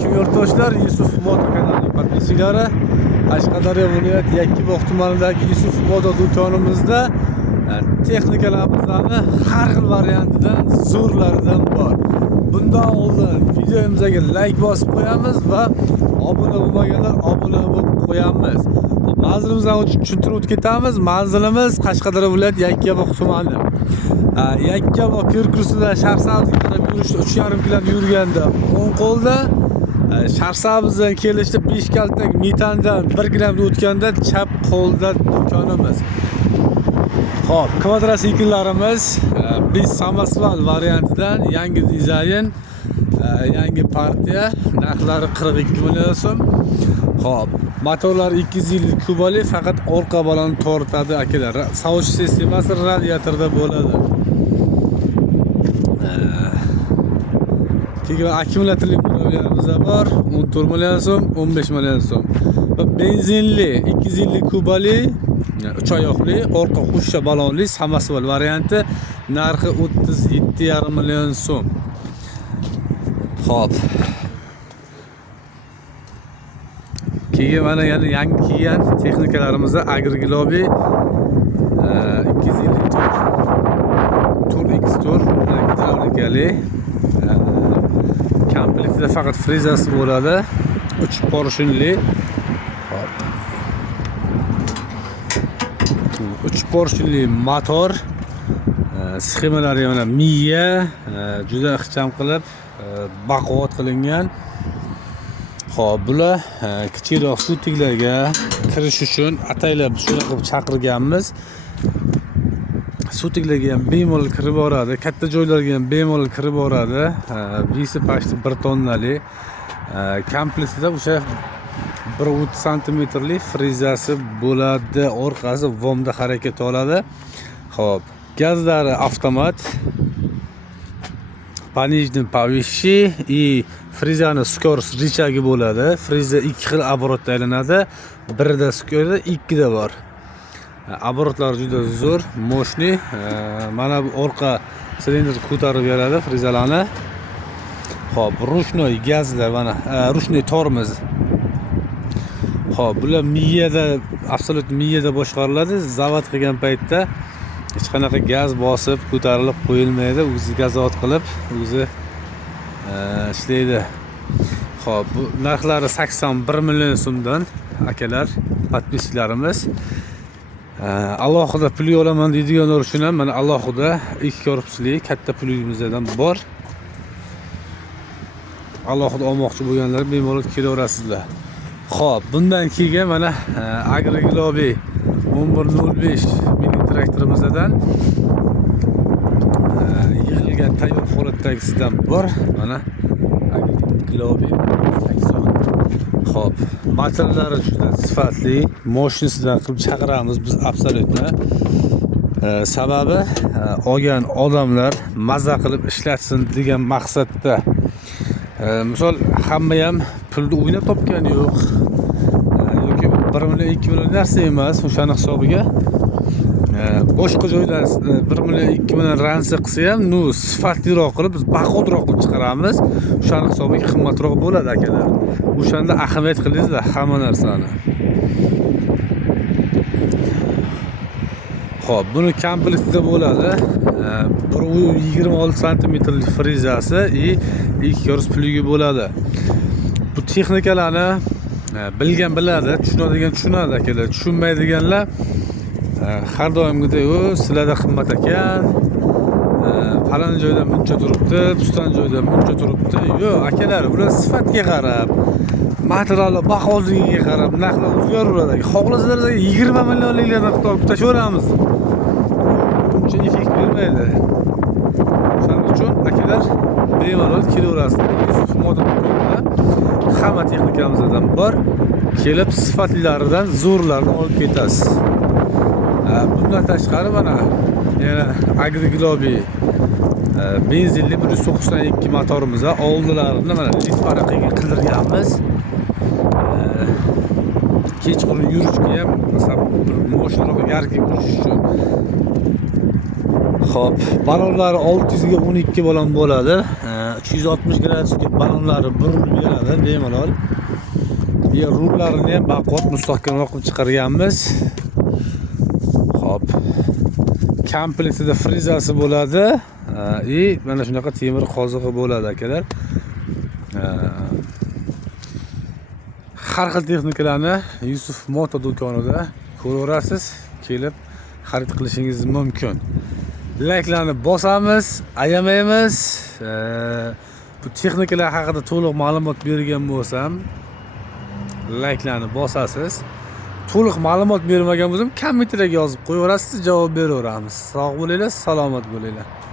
Assalomu yurtdoshlar, Yusuf Moto kanalining podpischilari. Qashqadaryo viloyati Yakkabog' tumanidagi Yusuf Moto do'konimizda texnikalarimizni har xil variantidan zo'rlaridan bor. Bundan oldin videomizga like bosib qo'yamiz va obuna bo'lmaganlar obuna bo'lib qo'yamiz. Manzilimizni tushuntirib o'tib ketamiz. Manzilimiz Qashqadaryo viloyati Yakkabog' tumani. Yakkabog' Pirkursida Sharsabzga qarab yurishda 3,5 km yurganda o'ng qo'lda, Sharsabzdan kelishda 5 kaltak Metandan 1 km o'tganda chap qo'lda do'konimiz. Xo'p, kvadrotsikllarimiz biz samospal variantidan yangi dizayn, yangi partiya, narxlari 42 million so'm. Xo'p, motorlar 250 kubali, faqat orqa balon tortadi akalar. Sovush sistemasi radiatorda bo'ladi. Keyin akkumulyatorli motorlarimiz bor, 14 million so'm, 15 million so'm. Va benzinli 250 kubali, 3 oyoqli, orqa xushcha balonli samospal varianti, narxi 37,5 million so'm. Xo'p. Keyin mana yana yangi kelgan texnikalarimizda Agriglobi 250 tur X tur gidravlikali. Komplektida faqat frezasi bo'ladi. 3 porshinli. 3 porshinli motor. Sxemalari mana miya, juda ixcham qilib baquvvat qilingan. Xo'p, bular kichikroq sutiklarga kirish uchun ataylab shuna qilib chaqirganmiz. Sutiklarga ham bemalol kirib boradi, katta joylarga ham bemalol kirib boradi. Visi pashti 1 tonnali. Komplektida o'sha 1.30 santimetrli frezasi bo'ladi, orqasi vomda harakat oladi. Xo'p, gazlari avtomat. Пониженный повыше и frezani skorost rechagi bo'ladi. Freza 2 xil оборотda aylanadi. Birida skor, ikkida bor. Оборотлari juda zo'r, moshni. Mana bu orqa silindr ko'tarib beradi frezalarni. Xo'p, rushnoy gazlar mana, rushnoy tormoz. Xo'p, bular miyada, absolut miyada boshqariladi. Zavod qilgan paytda hech qanaqa gaz bosib ko'tarilib qo'yilmaydi. O'zi gazot qilib, o'zi ishlaydi. Xo'p, bu narxlari 81 million so'mdan akalar, podpischlarimiz. Alohida pul olaman deydiganlar uchun ham mana alohida 2 korpusli katta pulingizdan bor. Alohida olmoqchi bo'lganlar bemalol kelaverasizlar. Xo'p, bundan keyin mana Agriglobi 1105 mini traktorimizdan yig'ilgan tayyor holatdagisidan bor. Mana Agriglobi 80. Xo'p, materiallari juda sifatli, mashinasidan qilib chaqiramiz biz absolutni. Sababi olgan odamlar mazza qilib ishlatsin degan maqsadda. Misol hamma ham pulni o'ynab topgani yo'q. Yoki 1 million 2 million narsa emas, o'shaning hisobiga boshqa joylar 1 million 2 million ransa qilsa ham, sifatliroq qilib biz bahodroq qilib chiqaramiz. O'shaning hisobiga qimmatroq bo'ladi akalar. O'shanda ahamiyat qilingizlar hamma narsani. Xo'p, buni komplektida bo'ladi. 1.26 santimetrli frezasi и 2 korpus pligi bo'ladi. Bu texnikalarni bilgan biladi, tushunadigan tushunadi akalar. Tushunmaydiganlar har doimgidek sizlarda qimmat ekan, falon joyda buncha turibdi, piston joyda buncha turibdi. Yo'q, akalar, bular sifatga qarab, materiallar baholigiga qarab narxlar o'zgaraveradi. Xohlasanglar 20 millionliklardan qilib tashaveramiz. Buncha effekt bermaydi. Shuning uchun akalar bemalol kelaverasizlar. Yusuf Moto do'konida hamma texnikamizdan bor. Kelib sifatlilaridan zo'rlarni olib ketasiz. Bundan tashqari mana yana Agriglobi benzinli 192 motorimiz va oldilarini mana lit paraqiga qildirganmiz. Kechqurun yurishga ham, masalan, mashinaga yarki yurish uchun. Xo'p, balonlari 600 ga 12 balon bo'ladi. 360 gradusga ballonlari burilib beradi bemalol. Bu rullarini ham baquvvat mustahkamroq qilib chiqarganmiz. Xo'p. Komplektida frizasi bo'ladi. Mana shunaqa temir qozig'i bo'ladi akalar. Har xil texnikalarni Yusuf Moto do'konida ko'raverasiz, kelib xarid qilishingiz mumkin. Layklarni bosamiz, ayamaymiz. Bu texnikalar haqida to'liq ma'lumot bergan bo'lsam, layklarni bosasiz. To'liq ma'lumot bermagan bo'lsam, kommentariyga yozib qo'yaverasiz, javob beraveramiz. Sog' bo'linglar, salomat bo'linglar.